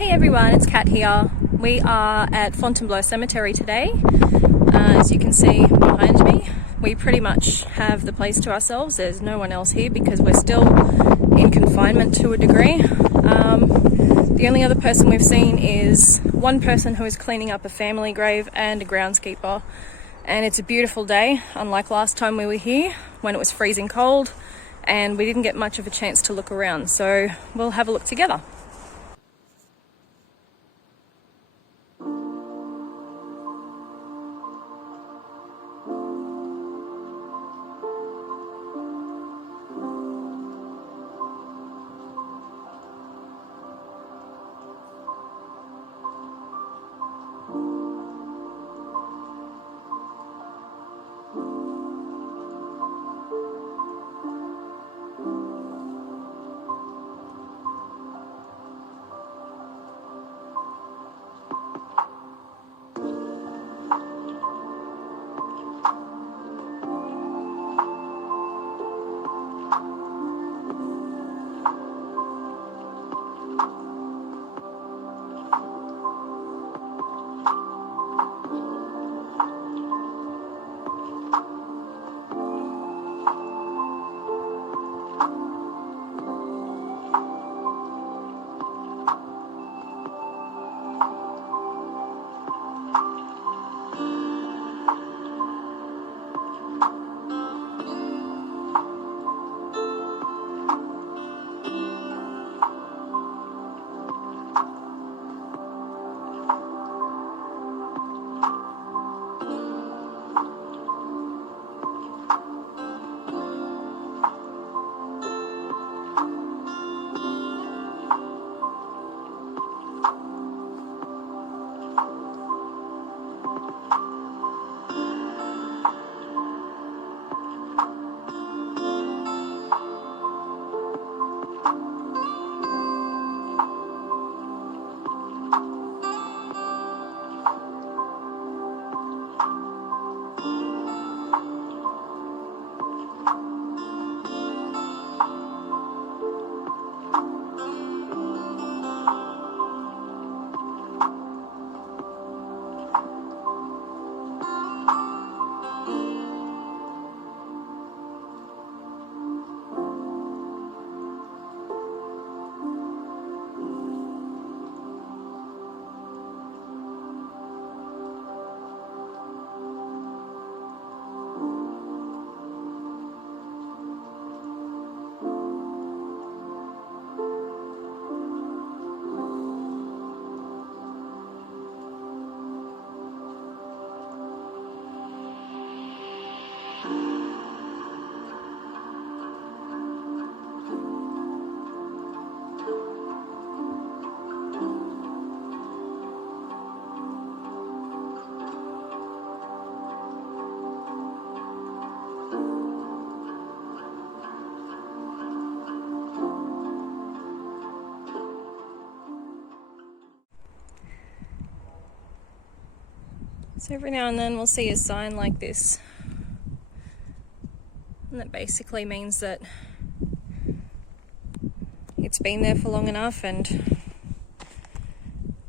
Hey everyone, it's Kat here. We are at Fontainebleau Cemetery today. As you can see behind me, we pretty much have the place to ourselves. There's no one else here because we're still in confinement to a degree. The only other person we've seen is one person who is cleaning up a family grave and a groundskeeper. And it's a beautiful day, unlike last time we were here when it was freezing cold and we didn't get much of a chance to look around. So we'll have a look together. So every now and then we'll see a sign like this, and that basically means that it's been there for long enough and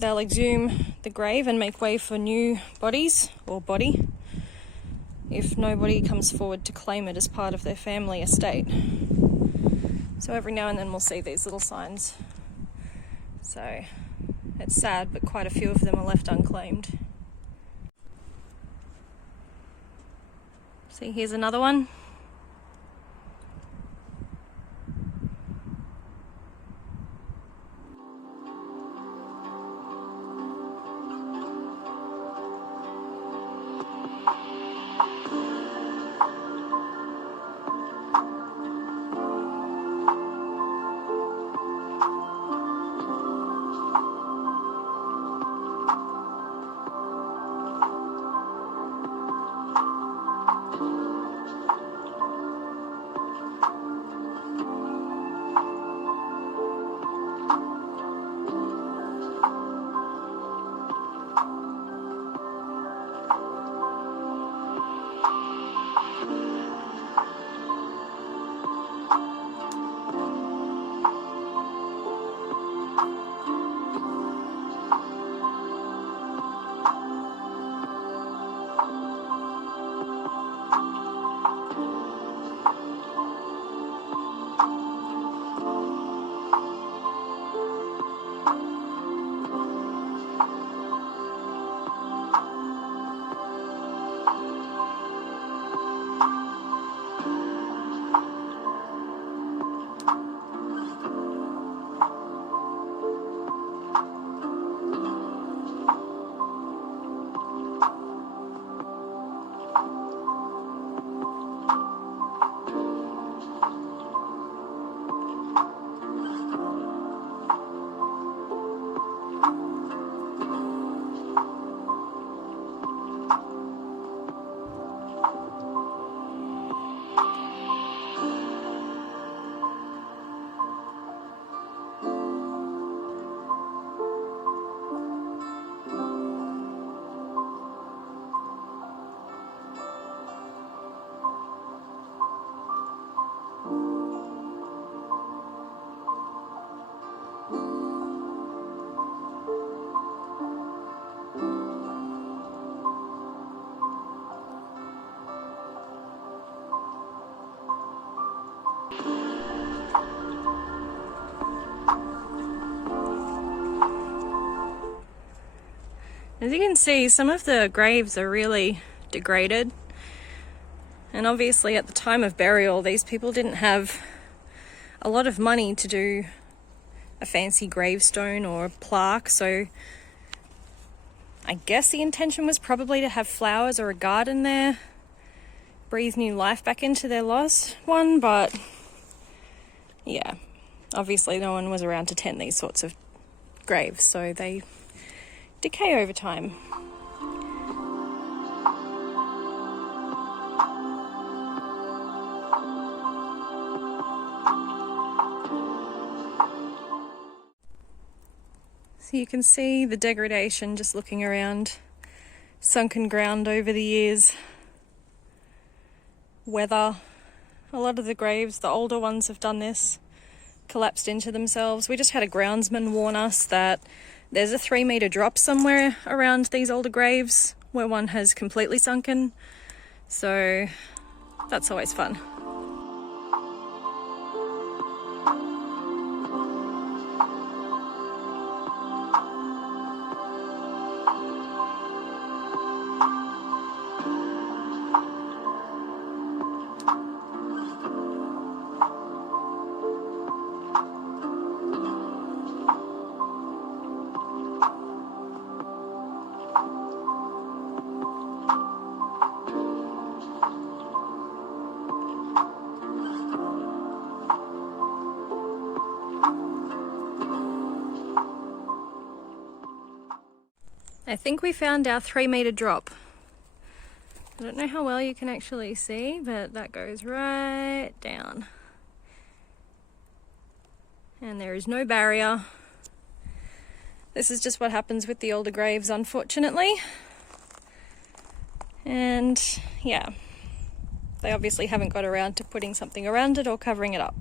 they'll exhume the grave and make way for new bodies or body if nobody comes forward to claim it as part of their family estate. So every now and then we'll see these little signs. So it's sad, but quite a few of them are left unclaimed. See, here's another one. As you can see, some of the graves are really degraded. And obviously at the time of burial, these people didn't have a lot of money to do a fancy gravestone or a plaque, so I guess the intention was probably to have flowers or a garden there, breathe new life back into their lost one, but yeah, obviously no one was around to tend these sorts of graves, so they decay over time. So you can see the degradation just looking around, sunken ground over the years, weather. A lot of the graves, the older ones, have done this, collapsed into themselves. We just had a groundsman warn us that there's a 3-meter drop somewhere around these older graves where one has completely sunken. So that's always fun. I think we found our 3-meter drop. I don't know how well you can actually see, but that goes right down. And there is no barrier. This is just what happens with the older graves, unfortunately. And yeah, they obviously haven't got around to putting something around it or covering it up.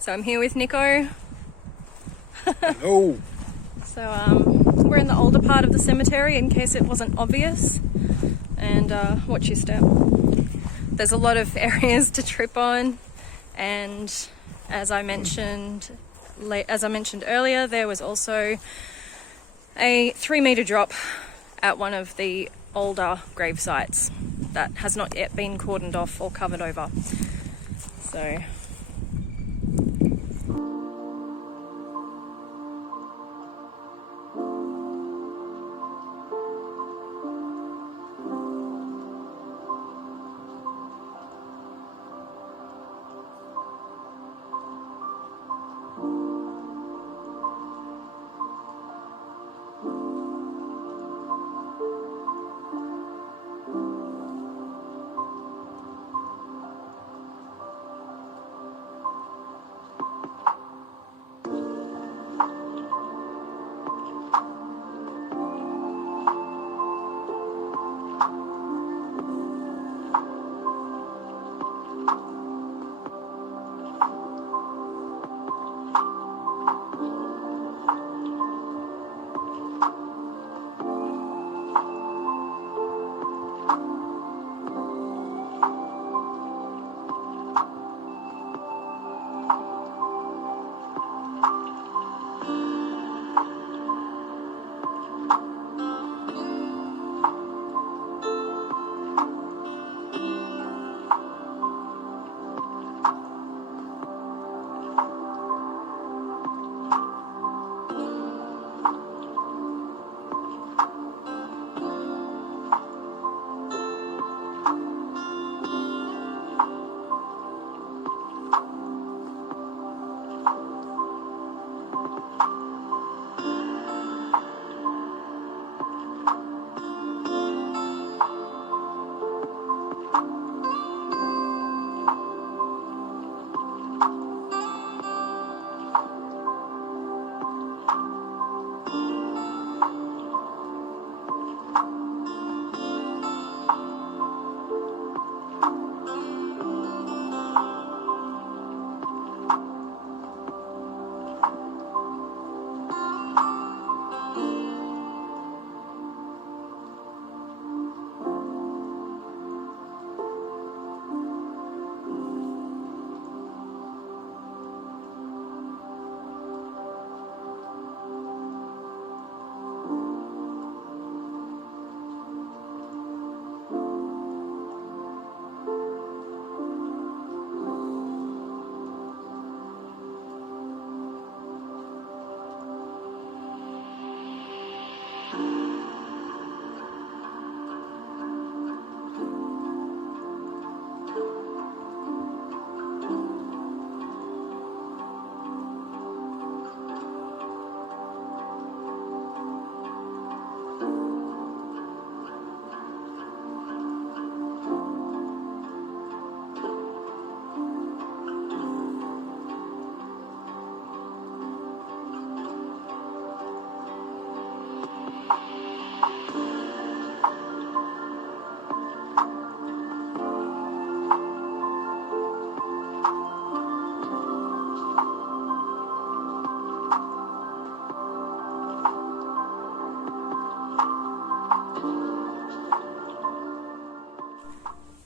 So I'm here with Nico. Hello. So we're in the older part of the cemetery in case it wasn't obvious. And watch your step. There's a lot of areas to trip on, and as I mentioned earlier, there was also a 3-meter drop at one of the older grave sites that has not yet been cordoned off or covered over. So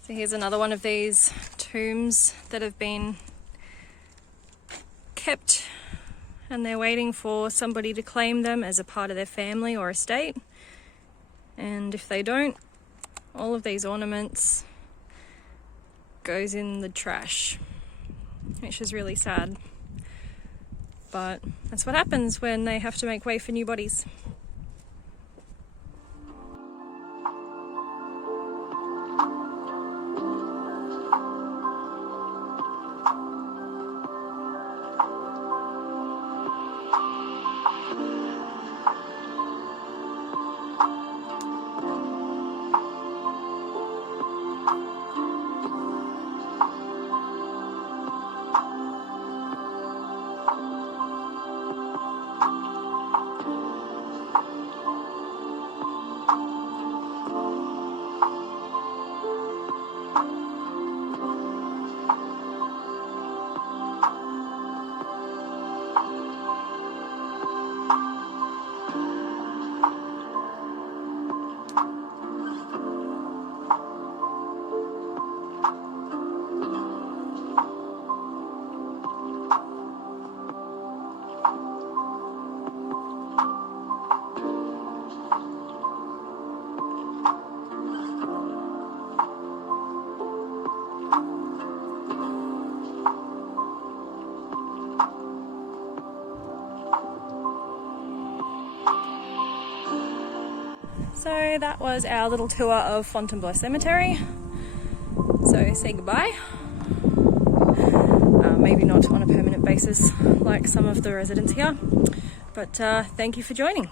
So here's another one of these tombs that have been kept, and they're waiting for somebody to claim them as a part of their family or estate. And if they don't, all of these ornaments goes in the trash, which is really sad. But that's what happens when they have to make way for new bodies. So that was our little tour of Fontainebleau Cemetery. So say goodbye. Maybe not on a permanent basis like some of the residents here, but thank you for joining.